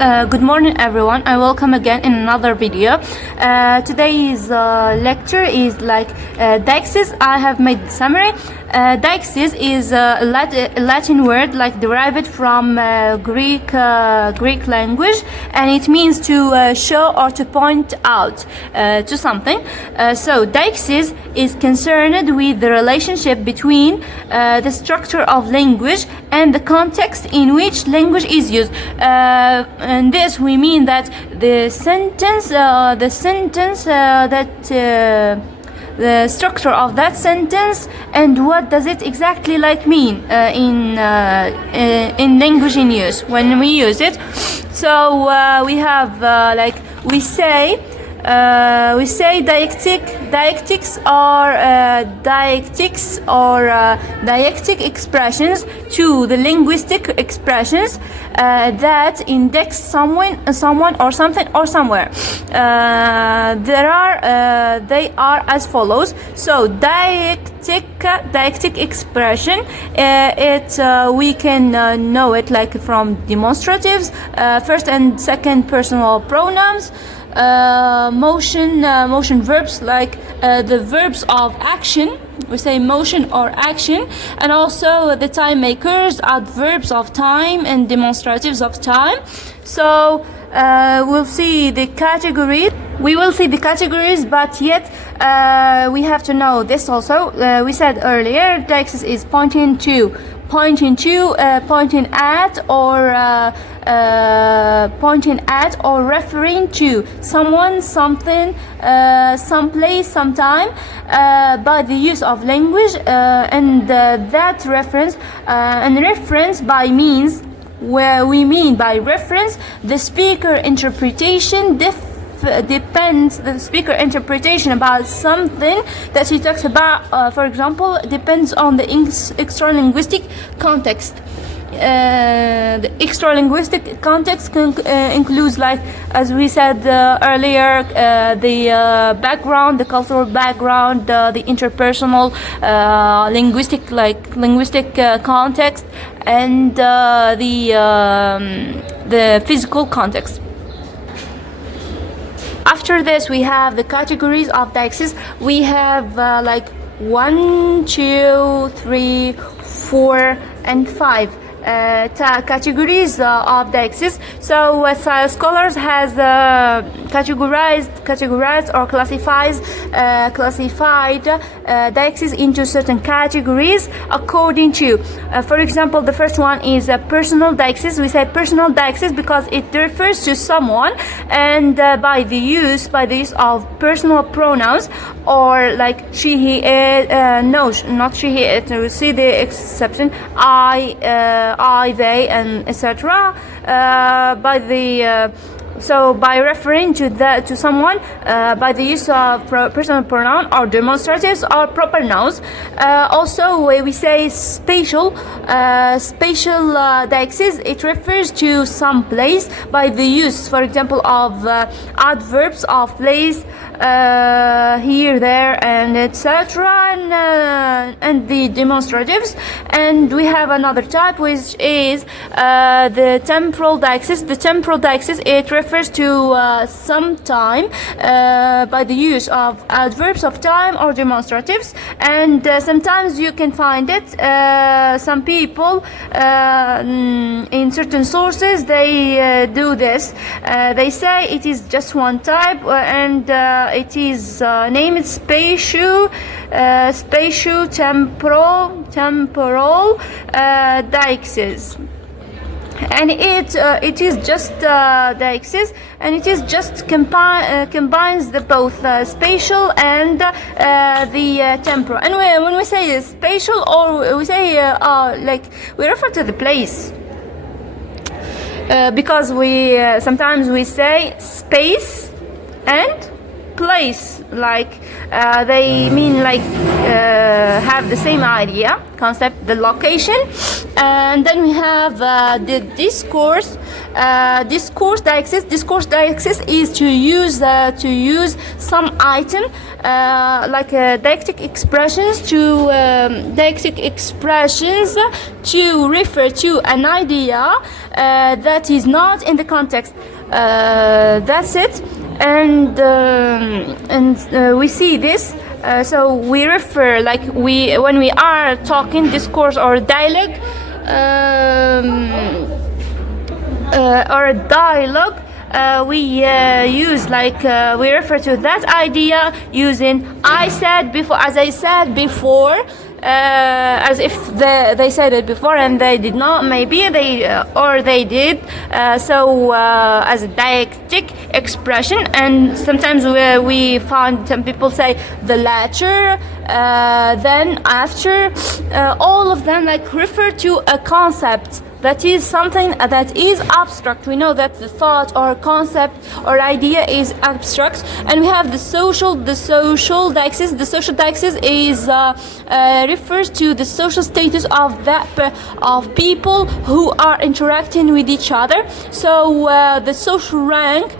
Good morning everyone, and welcome again in another video. Today's lecture is Diexis. I have made the summary. Diexis is a Latin word derived from Greek language, and it means to show or to point out to something. So Diexis is concerned with the relationship between the structure of language and the context in which language is used. And this we mean that the structure of that sentence and what does it exactly mean in language in use when we use it. So we have we say dialectics or dialectic expressions to the linguistic expressions that index someone or something or somewhere. They are as follows. So dialectic expression, we can know it from demonstratives, first and second personal pronouns, motion verbs the verbs of action, we say motion or action, and also the time makers, adverbs of time and demonstratives of time. So we'll see the categories. We will see the categories, but yet we have to know this also. We said earlier, Diexis is pointing at or referring to someone, something, someplace, sometime, by the use of language, and that reference and reference by means, where we mean by reference the speaker interpretation depends the speaker interpretation about something that he talks about, for example, depends on the extra linguistic context. The extra linguistic context includes, as we said earlier, the background, the cultural background, the interpersonal linguistic context, and the physical context. After this, we have the categories of Diexis. We have 1, 2, 3, 4, and 5 categories of Diexis. So scholars has categorized or classified Diexis into certain categories according to, for example, the first one is a personal Diexis. We say personal Diexis because it refers to someone, and by the use of personal pronouns, or she, he, no, not she, he, it. We see the exception, I, they, and etc. So by referring to someone by the use of personal pronoun or demonstratives or proper nouns. Also, we say spatial Diexis. It refers to some place by the use, for example, of adverbs of place, here, there, and etc. and the demonstratives. And we have another type, which is the temporal Diexis. The temporal Diexis, it refers to some time by the use of adverbs of time or demonstratives, and sometimes you can find it. Some people in certain sources, they do this. They say it is just one type, and it is named spatio-temporal Diexis. And it is just Diexis, and it is just combines the both spatial and the temporal. And when we say spatial, or we say we refer to the place, because we sometimes we say space and place, they mean have the same idea concept, the location, And then we have the discourse. Discourse Diexis. Discourse Diexis is to use some item like deictic expressions to refer to an idea that is not in the context. That's it. And we see this. So we refer, like when we are talking discourse or dialogue, we use we refer to that idea using as I said before, as if they said it before and they did not, maybe they did, so as a deictic expression. And sometimes we find some people say the latter, then after, all of them refer to a concept that is something that is abstract. We know that the thought or concept or idea is abstract. And we have the social Diexis. The social Diexis is refers to the social status of people who are interacting with each other. So the social rank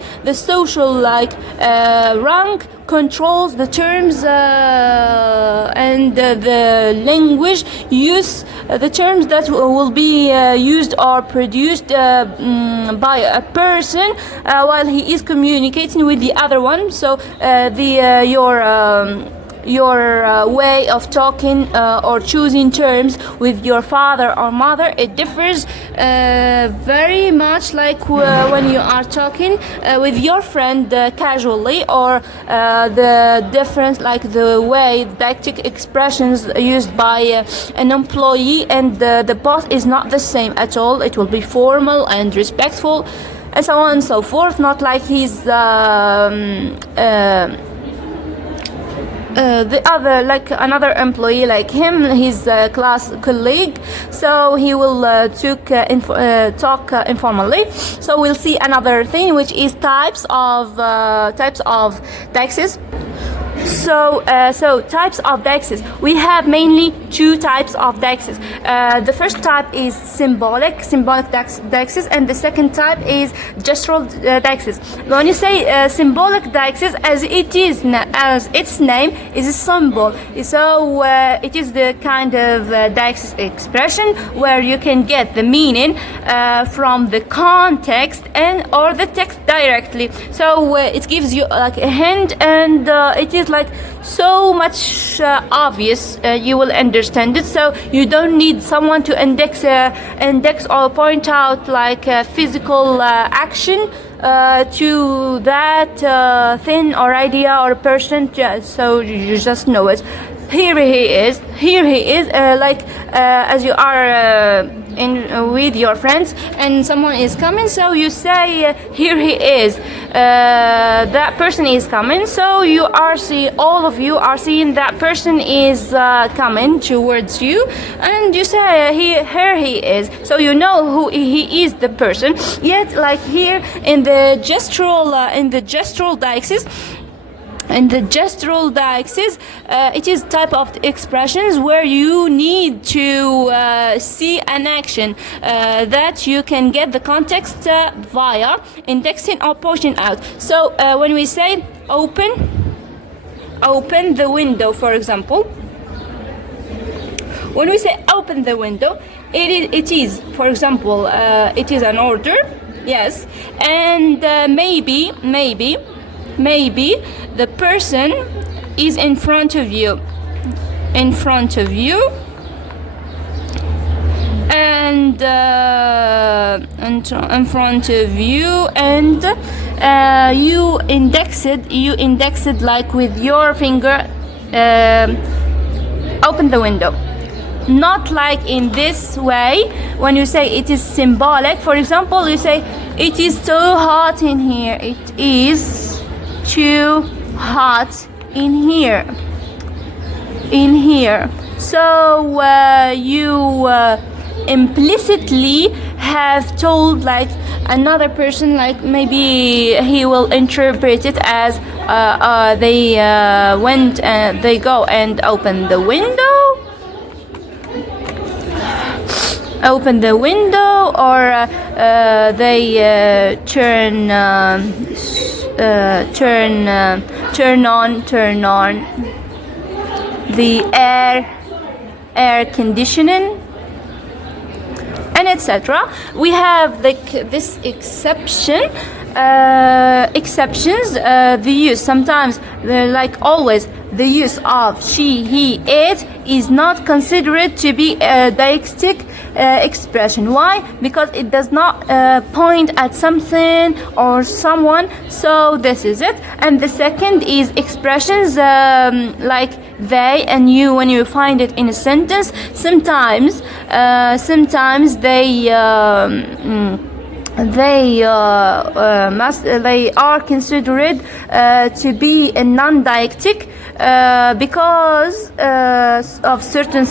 controls the terms and the language use, the terms that will be used or produced by a person while he is communicating with the other one. So your way of talking or choosing terms with your father or mother, it differs very much when you are talking with your friend casually, or the difference the way deictic expressions used by an employee and the boss is not the same at all. It will be formal and respectful and so on and so forth, not like he's the other, another employee like him, his class colleague, so he will talk informally. So we'll see another thing, which is types of Diexis. So types of Diexis. We have mainly two types of Diexis. The first type is symbolic Diexis, and the second type is gestural Diexis. When you say symbolic Diexis, as its name is a symbol, so it is the kind of Diexis expression where you can get the meaning from the context or the text directly. So it gives you a hint, and it is so much obvious, you will understand it. So you don't need someone to index or point out physical action to that thing or idea or person. So you just know it. Here he is. As you are with your friends and someone is coming, so you say here he is. That person is coming, so all of you are seeing that person is coming towards you, and you say here he is. So you know who he is, the person. Yet here in the gestural Diexis. In the gestural Diexis, it is type of expressions where you need to see an action that you can get the context via indexing or pointing out. So when we say open the window, for example, when we say open the window, it is, for example, it is an order, yes, and maybe the person is in front of you, and in front of you, and you index it with your finger, open the window. Not in this way. When you say it is symbolic, for example, you say it is too hot in here. It is too hot in here. So you implicitly have told another person, maybe he will interpret it as they go and open the window. open the window, or they turn on the air conditioning, and etc. We have this exceptions. The use sometimes, like always, the use of she, he, it is not considered to be a deictic expression. Why? Because it does not point at something or someone. So this is it. And the second is expressions like they and you. When you find it in a sentence, sometimes they are considered to be a non-deictic because of certain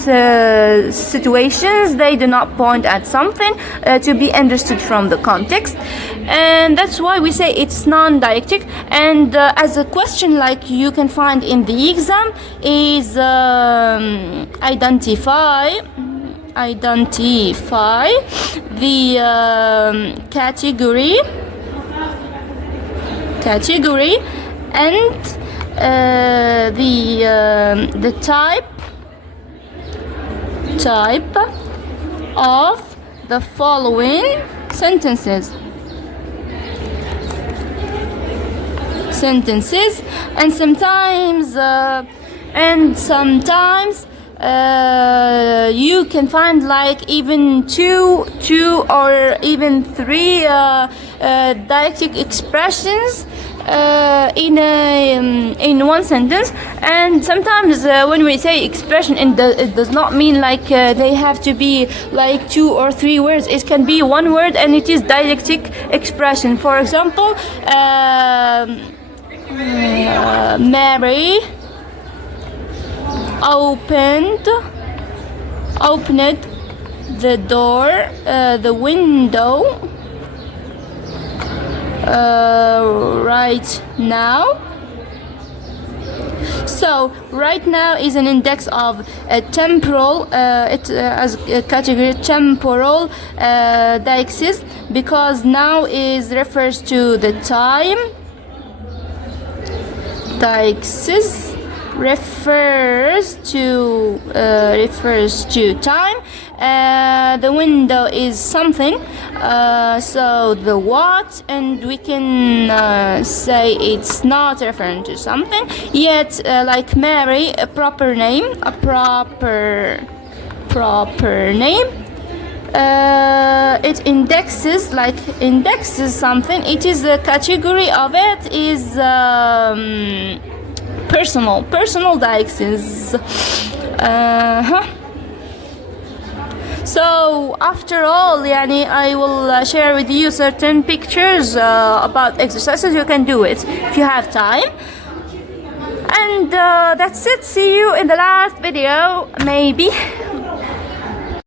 situations. They do not point at something to be understood from the context, and that's why we say it's non-deictic. And as a question, like you can find in the exam, is identify the category and the type of the following sentences. And sometimes you can find like even two or even three deictic expressions in one sentence. And sometimes when we say expression, it does not mean like they have to be like 2 or 3 words. It can be 1 word and it is dialectic expression. For example, Mary opened the door, the window right now. So right now is an index of temporal, it as a category temporal Diexis, because now is refers to the time. Diexis refers to time. The window is something, so the what, and we can say it's not referring to something. Yet like Mary, a proper name, it indexes something. It is the category of it is personal Diexis. So after all, I will share with you certain pictures about exercises. You can do it if you have time. And that's it. See you in the last video, maybe.